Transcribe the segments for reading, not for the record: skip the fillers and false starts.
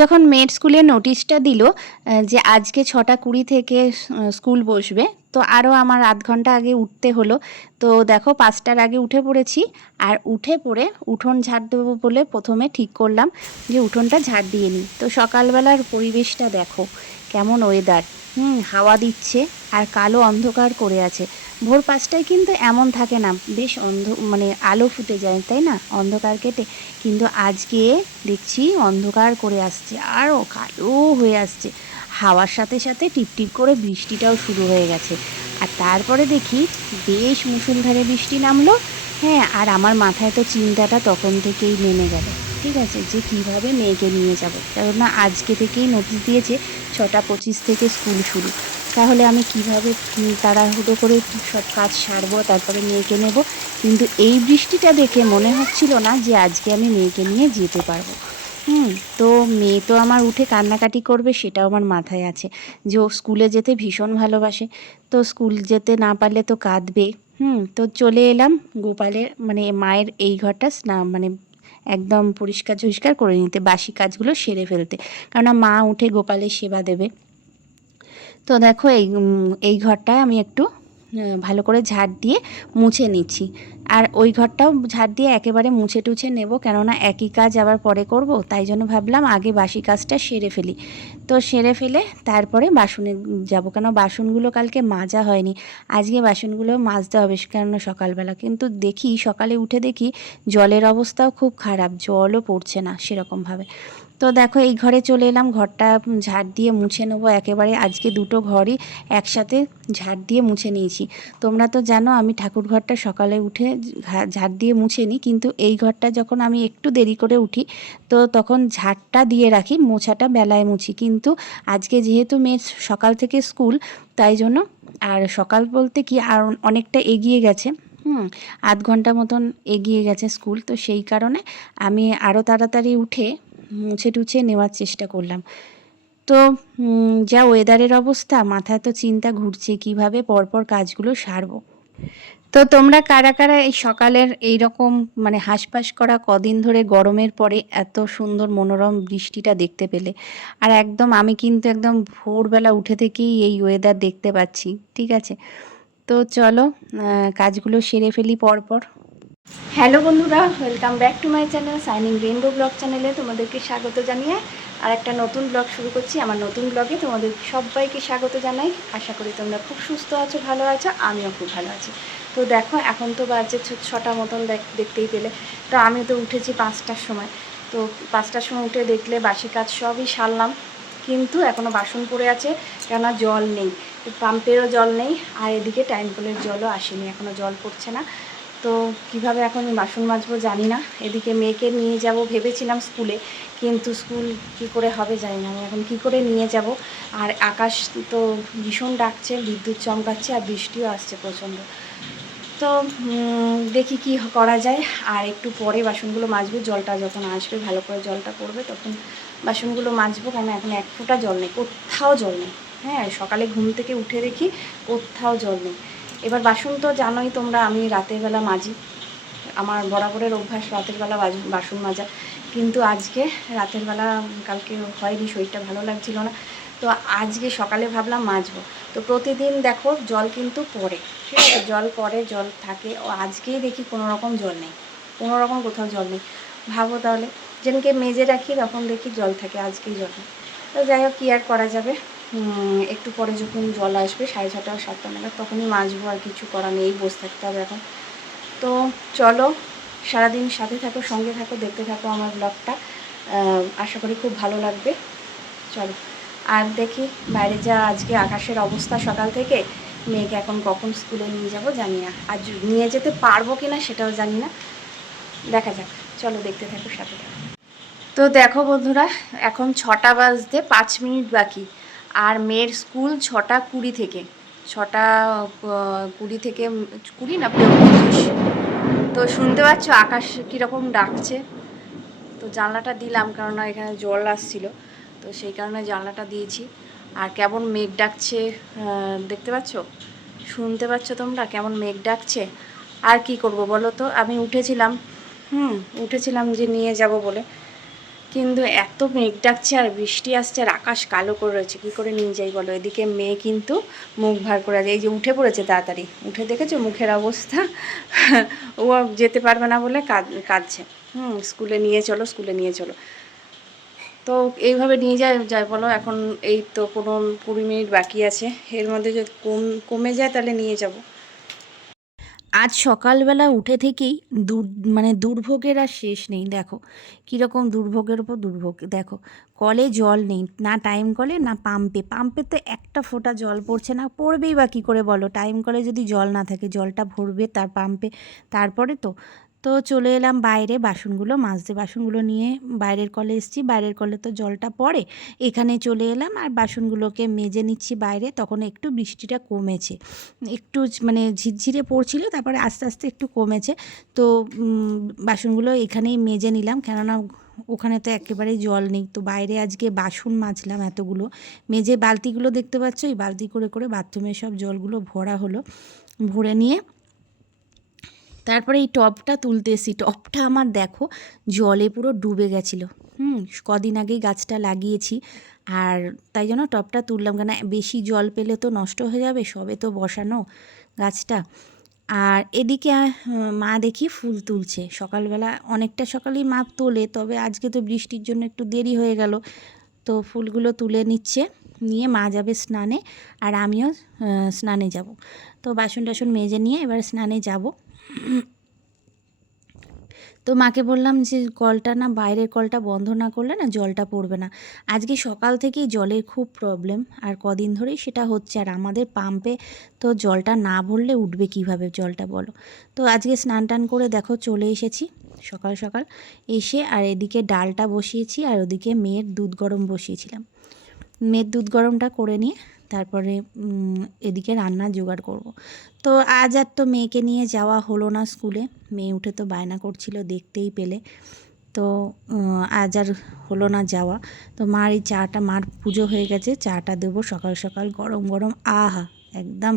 যখন মেয়ের স্কুলে নোটিশটা দিল যে আজকে 6:20 থেকে স্কুল বসবে, তো আরও আমার আধ ঘন্টা আগে উঠতে হলো। তো দেখো 5টার আগে উঠে পড়েছি। আর উঠে পড়ে উঠোন ঝাড় দেবো বলে প্রথমে ঠিক করলাম যে উঠোনটা ঝাড় দিয়ে নিই। তো সকালবেলার পরিবেশটা দেখো কেমন ওয়েদার, হাওয়া দিচ্ছে আর কালো অন্ধকার করে আছে। ভোর 5টায় কিন্তু এমন থাকে না, বেশ মানে আলো ফুটে যায়, তাই না, অন্ধকার কেটে। কিন্তু আজকে দেখছি অন্ধকার করে আসছে, আরও কালো হয়ে আসছে। হাওয়ার সাথে সাথে টিপটিপ করে বৃষ্টিটাও শুরু হয়ে গেছে। আর তারপরে দেখি বেশ মুষলধারে বৃষ্টি নামলো। হ্যাঁ, আর আমার মাথায় তো চিন্তাটা তখন থেকেই নেমে গেল, ঠিক আছে, যে কিভাবে মেয়েকে নিয়ে যাব। কেননা আজকে থেকেই নোটিশ দিয়েছে 6:25 থেকে স্কুল শুরু। তাহলে আমি কিভাবে তাড়াহুড়ো করে সব কাজ সারবো, তারপরে মেয়েকে নেব। কিন্তু এই বৃষ্টিটা দেখে মনে হচ্ছিল না যে আজকে আমি মেয়েকে নিয়ে যেতে পারবো। তো মেয়ে তো আমার উঠে কান্নাকাটি করবে, সেটাও আমার মাথায় আছে যে ও স্কুলে যেতে ভীষণ ভালোবাসে। তো স্কুল যেতে না পারলে তো কাঁদবে। তো চলে এলাম গোপালের মানে মায়ের এই ঘরটা মানে একদম পরিষ্কার ঝরিষ্কার করে নিতে, বাসি কাজগুলো সেরে ফেলতে, কেননা মা উঠে গোপালের সেবা দেবে। তো দেখো এই ঘরটায় আমি একটু ভালো করে ঝাড় দিয়ে মুছে নিচ্ছি। আর ওই ঘরটাও ঝাড় দিয়ে একেবারে মুছে টুছে নেব, কেননা একই কাজ আবার পরে করব। তাই জন্য ভাবলাম আগে বাসি কাজটা সেরে ফেলি। তো সেরে ফেলে তারপরে বাসনে যাব, কেন বাসনগুলো কালকে মাজা হয়নি। আজকে বাসনগুলো মাজতে হবে, কেননা সকালবেলা কিন্তু দেখি সকালে উঠে দেখি জলের অবস্থাও খুব খারাপ, জলও পড়ছে না সেরকমভাবে। তো দেখো এই ঘরে চলে এলাম, ঘরটা ঝাড় দিয়ে মুছে নেবো একেবারে। আজকে দুটো ঘরই একসাথে ঝাড় দিয়ে মুছে নিয়েছি। তোমরা তো জানো আমি ঠাকুর ঘরটা সকালে উঠে ঝাড় দিয়ে মুছে নিই, কিন্তু এই ঘরটা যখন আমি একটু দেরি করে উঠি তো তখন ঝাড়টা দিয়ে রাখি, মোছাটা বেলায় মুছি। কিন্তু আজকে যেহেতু মেয়ের সকাল থেকে স্কুল, তাই জন্য, আর সকাল বলতে কি আর অনেকটা এগিয়ে গেছে, আধ ঘন্টা মতন এগিয়ে গেছে স্কুল। তো সেই কারণে আমি আরও তাড়াতাড়ি উঠে মুছে টুছে নেওয়ার চেষ্টা করলাম। তো যা ওয়েদারের অবস্থা, মাথায় তো চিন্তা ঘুরছে কিভাবে পরপর কাজগুলো সারবো। তো তোমরা কারা কারা এই সকালের এই রকম মানে হাঁসফাঁস করা কদিন ধরে গরমের পরে এত সুন্দর মনোরম বৃষ্টিটা দেখতে পেলে? আর একদম আমি কিন্তু একদম ভোরবেলা উঠে থেকেই এই ওয়েদার দেখতে পাচ্ছি, ঠিক আছে। তো চলো কাজগুলো সেরে ফেলি পরপর। হ্যালো বন্ধুরা, welcome back to my channel signing rainbow blog চ্যানেলে তোমাদেরকে স্বাগত জানিয়ে আর একটা নতুন ব্লগ শুরু করছি। আমার নতুন ব্লগে তোমাদের সবাইকে স্বাগত জানাই। আশা করি তোমরা খুব সুস্থ আছো, ভালো আছো, আমিও খুব ভালো আছি। তো দেখো এখন তো বাজে 6টা মতন দেখতেই পেলে। তো আমি তো উঠেছি 5টার সময়। তো 5টার সময় উঠে দেখলে বাসি কাজ সবই সারলাম, কিন্তু এখনও বাসন পড়ে আছে, কেননা জল নেই, পাম্পেরও জল নেই, আর এদিকে টাইম কলের জলও আসেনি, এখনও জল পড়ছে না। তো কিভাবে এখন বাসন মাজবো জানি না। এদিকে মেয়েকে নিয়ে যাব ভেবেছিলাম স্কুলে, কিন্তু স্কুল কি করে হবে জানি না, আমি এখন কি করে নিয়ে যাব। আর আকাশ তো ভীষণ ডাকছে, বিদ্যুৎ চমকাচ্ছে, আর বৃষ্টিও আসছে প্রচণ্ড। তো দেখি কি করা যায়। আর একটু পরে বাসনগুলো মাজবো, জলটা যখন আসবে ভালো করে জলটা পড়বে তখন বাসনগুলো মাজবো, কেন এখন এক ফোঁটা জল নেই, কোথাও জল নেই। হ্যাঁ, সকালে ঘুম থেকে উঠে দেখি কোথাও জল নেই। এবার বাসন তো জানোই তোমরা আমি রাতের বেলা মাজি, আমার বরাবরের অভ্যাস রাতের বেলা বাসন মাজা। কিন্তু আজকে রাতের বেলা কালকে হয়নি, শরীরটা ভালো লাগছিল না। তো আজকে সকালে ভাবলাম মাজবো। তো প্রতিদিন দেখো জল কিন্তু পড়ে, ঠিক আছে, জল পড়ে, জল থাকে। ও আজকেই দেখি কোনো রকম জল নেই, কোনো রকম কোথাও জল নেই। ভাবো তাহলে, যেদিনকে মেজে রাখি তখন দেখি জল থাকে, আজকেই জল নেই। তো যাই হোক, কী আর করা যাবে। একটু পরে যখন জল আসবে 6:30 7টা নাগাদ তখনই মাজবো, আর কিছু করা নেই, বসে থাকতে হবে এখন। তো চলো সারাদিন সাথে থাকো, সঙ্গে থাকো, দেখতে থাকো আমার ব্লগটা, আশা করি খুব ভালো লাগবে। চলো, আর দেখি বাইরে যা আজকে আকাশের অবস্থা সকাল থেকে, মেয়েকে এখন কখন স্কুলে নিয়ে যাব জানি না, আর নিয়ে যেতে পারবো কি না সেটাও জানি না, দেখা যাক। চলো দেখতে থাকো, সাথে থাকো। তো দেখো বন্ধুরা, এখন 6টা বাজতে 5 মিনিট বাকি, আর মেয়ের স্কুল 6:20 থেকে, 6:20 থেকে 20 না 25। তো শুনতে পাচ্ছ আকাশ কীরকম ডাকছে। তো জানলাটা দিলাম, কারণ এখানে জল আসছিল, তো সেই কারণে জানলাটা দিয়েছি। আর কেমন মেঘ ডাকছে দেখতে পাচ্ছ, শুনতে পাচ্ছ তোমরা কেমন মেঘ ডাকছে। আর কি করব বলো তো, আমি উঠেছিলাম যে নিয়ে যাব বলে, কিন্তু এত মেঘ ডাকছে আর বৃষ্টি আসছে আর আকাশ কালো করে রয়েছে, কী করে নিয়ে যাই বলো। এদিকে মেয়ে কিন্তু মুখ ভার করে আছে, এই যে উঠে পড়েছে তাড়াতাড়ি, উঠে দেখেছো মুখের অবস্থা। ও যেতে পারবে না বলে কাঁদছে। স্কুলে নিয়ে চলো, স্কুলে নিয়ে চলো। তো এইভাবে নিয়ে যায় যায় বলো। এখন এই তো 15-20 মিনিট বাকি আছে, এর মধ্যে যদি কমে যায় তাহলে নিয়ে যাব। আজ সকালবেলা উঠে থেকেই মানে দুর্ভোগের আর শেষ নেই। দেখো কীরকম দুর্ভোগের ওপর দুর্ভোগ। দেখো কলে জল নেই, না টাইম কলে না পাম্পে। পাম্পে তো একটা ফোঁটা জল পড়ছে না, পড়বেই বা কী করে বলো। টাইম কলে যদি জল না থাকে, জলটা ভরবে তার পাম্পে, তারপরে তো চলে এলাম বাইরে বাসনগুলো মাজতে। বাসনগুলো নিয়ে বাইরের কলে এসেছি, বাইরের কলে তো জলটা পড়ে, এখানে চলে এলাম আর বাসনগুলোকে মেজে নিচ্ছি বাইরে। তখন একটু বৃষ্টিটা কমেছে, একটু মানে ঝিরঝিরে পড়ছিল, তারপরে আস্তে আস্তে একটু কমেছে। তো বাসনগুলো এখানেই মেজে নিলাম, কেননা ওখানে তো একেবারেই জল নেই। তো বাইরে আজকে বাসন মাজলাম এতগুলো, মেজে বালতিগুলো দেখতে পাচ্ছ, এই বালতি করে করে বাথরুমের সব জলগুলো ভরা হলো। ভরে নিয়ে তারপরে এই টবটা তুলতে এসেছি। টবটা আমার দেখো জলে পুরো ডুবে গেছিলো। কদিন আগেই গাছটা লাগিয়েছি, আর তাই জন্য টবটা তুললাম, কেন বেশি জল পেলে তো নষ্ট হয়ে যাবে, সবে তো বসানো গাছটা। আর এদিকে মা দেখি ফুল তুলছে সকালবেলা, অনেকটা সকালেই মা তোলে, তবে আজকে তো বৃষ্টির জন্য একটু দেরি হয়ে গেল। তো ফুলগুলো তুলে নিচ্ছে, নিয়ে মা যাবে স্নানে, আর আমিও স্নানে যাব। তো বাসন টাসন মেজে নিয়ে এবার স্নানে যাব। তো মাকে বললাম যে কলটা না, বাইরের কলটা বন্ধ না করলে না জলটা পড়বে না। আজকে সকাল থেকেই জলের খুব প্রবলেম, আর কদিন ধরেই সেটা হচ্ছে। আর আমাদের পাম্পে তো জলটা না ভরলে উঠবে কিভাবে জলটা বলো। তো আজকে স্নান টান করে দেখো চলে এসেছি সকাল সকাল এসে, আর এদিকে ডালটা বসিয়েছি, আর ওদিকে মেয়ের দুধ গরম বসিয়েছিলাম। মেয়ের দুধ গরমটা করে নিয়ে তারপরে এদিকে রান্নার জোগাড় করব। তো আজ আর তো মেয়েকে নিয়ে যাওয়া হলো না স্কুলে, মেয়ে উঠে তো বায়না করছিল, দেখতেই পেলে। তো আজ আর হলো না যাওয়া। তো মার এই চাটা, মার পুজো হয়ে গেছে, চাটা দেবো সকাল সকাল গরম গরম। আহা, একদম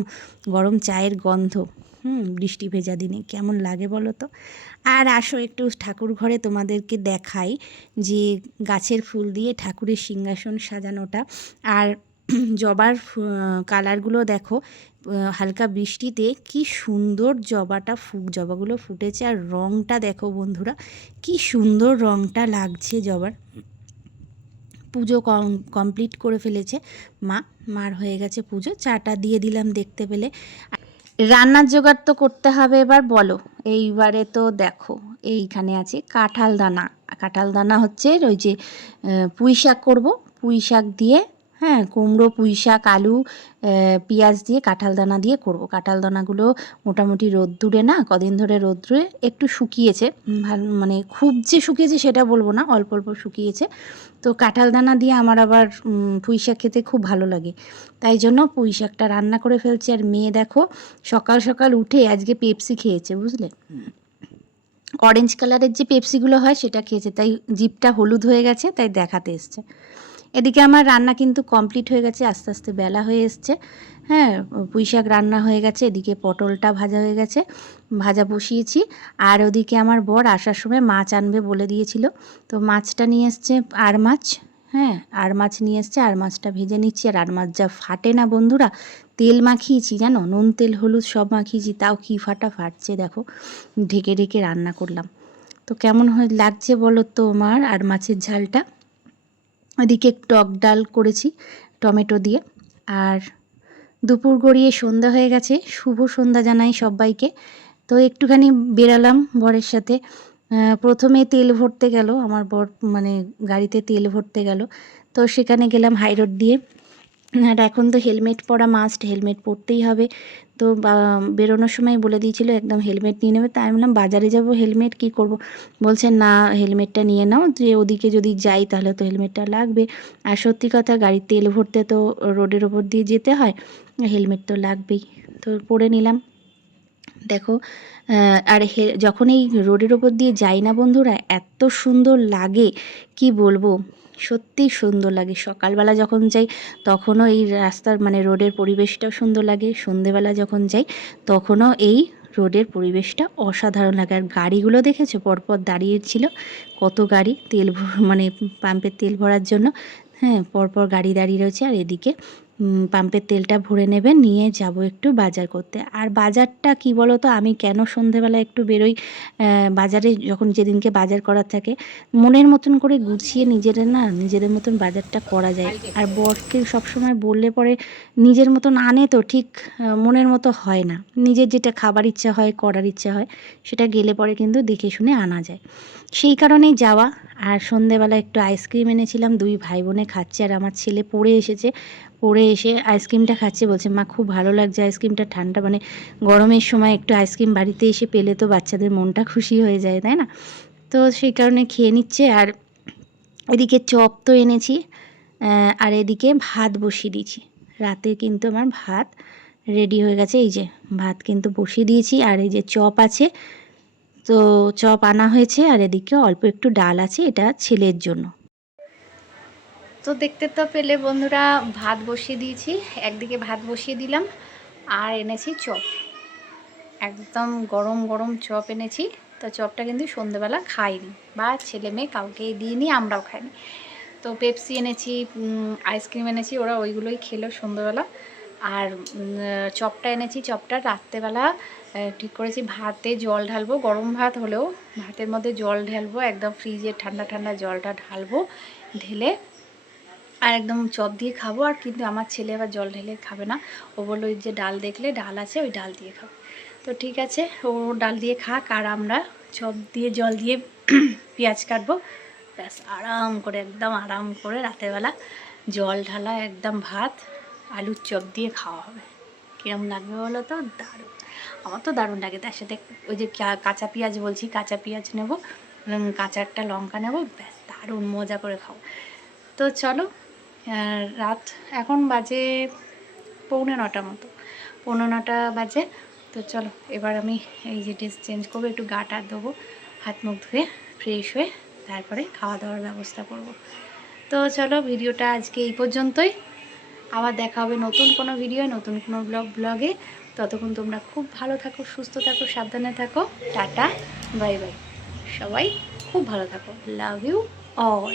গরম চায়ের গন্ধ। বৃষ্টি ভেজা দিনে কেমন লাগে বলো তো। আর আসো একটু ঠাকুর ঘরে তোমাদেরকে দেখাই যে গাছের ফুল দিয়ে ঠাকুরের সিংহাসন সাজানোটা। আর জবার কালারগুলো দেখো, হালকা বৃষ্টিতে কি সুন্দর জবাগুলো ফুটেছে। আর রঙটা দেখো বন্ধুরা, কি সুন্দর রঙটা লাগছে জবার। পুজো কমপ্লিট করে ফেলেছে মার হয়ে গেছে পুজো। চাটা দিয়ে দিলাম দেখতে পেলে। রান্নার জোগাড় তো করতে হবে এবার বলো। এইবারে তো দেখো এইখানে আছে কাঁঠাল দানা। কাঁঠাল দানা হচ্ছে ওই যে পুঁই শাক করবো, পুঁই শাক দিয়ে, হ্যাঁ কুমড়ো, পুঁই শাক, আলু, পেঁয়াজ দিয়ে কাঁঠাল দানা দিয়ে করব। কাঁঠাল দানাগুলো মোটামুটি রোদ্দুরে না, কদিন ধরে রোদ্দুরে একটু শুকিয়েছে, ভালো মানে খুব যে শুকিয়েছে সেটা বলবো না, অল্প অল্প শুকিয়েছে। তো কাঁঠাল দানা দিয়ে আমার আবার পুঁই শাক খেতে খুব ভালো লাগে, তাই জন্য পুঁই শাকটা রান্না করে ফেলছি। আর মেয়ে দেখো সকাল সকাল উঠে আজকে পেপসি খেয়েছে, বুঝলে, অরেঞ্জ কালারের যে পেপসিগুলো হয় সেটা খেয়েছে, তাই জিভটা হলুদ হয়ে গেছে, তাই দেখাতে এসছে। এদিকে আমার রান্না কিন্তু কমপ্লিট হয়ে গেছে, আস্তে আস্তে বেলা হয়ে এসছে। হ্যাঁ, পুঁই শাক রান্না হয়ে গেছে, এদিকে পটলটা ভাজা হয়ে গেছে, ভাজা বসিয়েছি। আর ওদিকে আমার বর আসার সময় মাছ আনবে বলে দিয়েছিল, তো মাছটা নিয়ে এসছে, আর মাছ, হ্যাঁ আর মাছ নিয়ে এসছে, আর মাছটা ভেজে নিচ্ছি। আর মাছ যা ফাটে না বন্ধুরা, তেল মাখিয়েছি জানো, নুন তেল হলুদ সব মাখিয়েছি, তাও কি ফাটছে দেখো। ঢেকে ঢেকে রান্না করলাম, তো কেমন লাগছে বলো তো আমার আর মাছের ঝালটা। ওদিকে টক ডাল করেছি টমেটো দিয়ে। আর দুপুর গড়িয়ে সন্ধ্যা হয়ে গেছে, শুভ সন্ধ্যা জানাই সবাইকে। তো একটুখানি বেরালাম বরের সাথে। প্রথমে তেল ভরতে গেল আমার বর, মানে গাড়িতে তেল ভরতে গেল, তো সেখানে গেলাম হাই রোড দিয়ে। আর এখন তো হেলমেট পরা মাস্ট, হেলমেট পরতেই হবে। তো বেরোনোর সময় বলে দিয়েছিল একদম হেলমেট নিয়ে নেবে, তাই আমি বললাম বাজারে যাব, হেলমেট কি করব। বলছে না হেলমেটটা নিয়ে নাও, যে ওদিকে যদি যাই তাহলে তো হেলমেটটা লাগবে। আর সত্যি কথা, গাড়ির তেল ভরতে তো রোডের ওপর দিয়ে যেতে হয়, হেলমেট তো লাগবেই। তো পরে নিলাম দেখো। আর যখন এই রোডের ওপর দিয়ে যাই না বন্ধুরা, এত সুন্দর লাগে কি বলবো, সত্যিই সুন্দর লাগে। সকালবেলা যখন যাই তখনও এই রাস্তার মানে রোডের পরিবেশটাও সুন্দর লাগে, সন্ধেবেলা যখন যাই তখনও এই রোডের পরিবেশটা অসাধারণ লাগে। আর গাড়িগুলো দেখেছো পরপর দাঁড়িয়ে ছিল, কত গাড়ি তেল মানে পাম্পের তেল ভরার জন্য। হ্যাঁ, পরপর গাড়ি দাঁড়িয়ে রয়েছে। আর এদিকে পাম্পের তেলটা ভরে নেবে, নিয়ে যাব একটু বাজার করতে। আর বাজারটা কি বলো তো, আমি কেন সন্ধেবেলা একটু বেরোই বাজারে, যখন যেদিনকে বাজার করার থাকে মনের মতন করে গুছিয়ে নিজেদের মতন বাজারটা করা যায়। আর বরকে সবসময় বললে পরে নিজের মতন আনে তো ঠিক মনের মতো হয় না। নিজের যেটা খাবার ইচ্ছা হয়, করার ইচ্ছা হয়, সেটা গেলে পরে কিন্তু দেখে শুনে আনা যায়। সেই কারণেই যাওয়া। আর সন্ধেবেলা একটু আইসক্রিম এনেছিলাম, 2 ভাই বোনে খাচ্ছে। আর আমার ছেলে পড়ে এসেছে, পড়ে এসে আইসক্রিমটা খাচ্ছে, বলছে মা খুব ভালো লাগছে আইসক্রিমটা, ঠান্ডা মানে গরমের সময় একটু আইসক্রিম বাড়িতে এসে পেলে তো বাচ্চাদের মনটা খুশি হয়ে যায়, তাই না? তো সেই কারণে খেয়ে নিচ্ছে। আর এদিকে চপ তো এনেছি, আর এদিকে ভাত বসিয়ে দিয়েছি। রাতে কিন্তু আমার ভাত রেডি হয়ে গেছে, এই যে ভাত কিন্তু বসিয়ে দিয়েছি। আর এই যে চপ আছে, তো চপ আনা হয়েছে। আর এদিকে অল্প একটু ডাল আছে, এটা ছেলের জন্য। তো দেখতে তো পেলে বন্ধুরা, ভাত বসিয়ে দিয়েছি, একদিকে ভাত বসিয়ে দিলাম। আর এনেছি চপ, একদম গরম গরম চপ এনেছি। তো চপটা কিন্তু সন্ধ্যেবেলা খাইনি, বা ছেলে মেয়ে কাউকেই দিইনি, আমরাও খাইনি। তো পেপসি এনেছি, আইসক্রিম এনেছি, ওরা ওইগুলোই খেলো সন্ধ্যেবেলা। আর চপটা এনেছি, চপটা রাত্রেবেলা ঠিক করেছি ভাতে জল ঢালবো, গরম ভাত হলেও ভাতের মধ্যে জল ঢালবো, একদম ফ্রিজের ঠান্ডা ঠান্ডা জলটা ঢালবো, ঢেলে আর একদম চপ দিয়ে খাবো। আর কিন্তু আমার ছেলে আবার জল ঢেলে খাবে না, ও বললো ওই যে ডাল দেখলে ডাল আছে, ওই ডাল দিয়ে খাবো। তো ঠিক আছে, ও ডাল দিয়ে খাক, আর আমরা চপ দিয়ে জল দিয়ে পেঁয়াজ কাটবো, ব্যাস আরাম করে, একদম আরাম করে রাতেরবেলা জল ঢালা একদম ভাত আলুর চপ দিয়ে খাওয়া হবে। কীরকম লাগবে বলো তো? দারুণ, আমার তো দারুণ লাগে। তার সাথে ওই যে কাঁচা পেঁয়াজ বলছি, কাঁচা পেঁয়াজ নেবো, কাঁচা একটা লঙ্কা নেবো, ব্যাস দারুণ মজা করে খাবো। তো চলো, রাত এখন বাজে 8:45 মতো, 8:45 বাজে। তো চলো এবার আমি এই যে ড্রেস চেঞ্জ করবো, একটু গাটা দেবো, হাত মুখ ধুয়ে ফ্রেশ হয়ে তারপরে খাওয়া দাওয়ার ব্যবস্থা করব। তো চলো, ভিডিওটা আজকে এই পর্যন্তই। আবার দেখা হবে নতুন কোনো ভিডিও, নতুন কোনো ব্লগে। ততক্ষণ তোমরা খুব ভালো থাকো, সুস্থ থাকো, সাবধানে থাকো। Tata, bye bye. সবাই খুব ভালো থাকো। Love you all.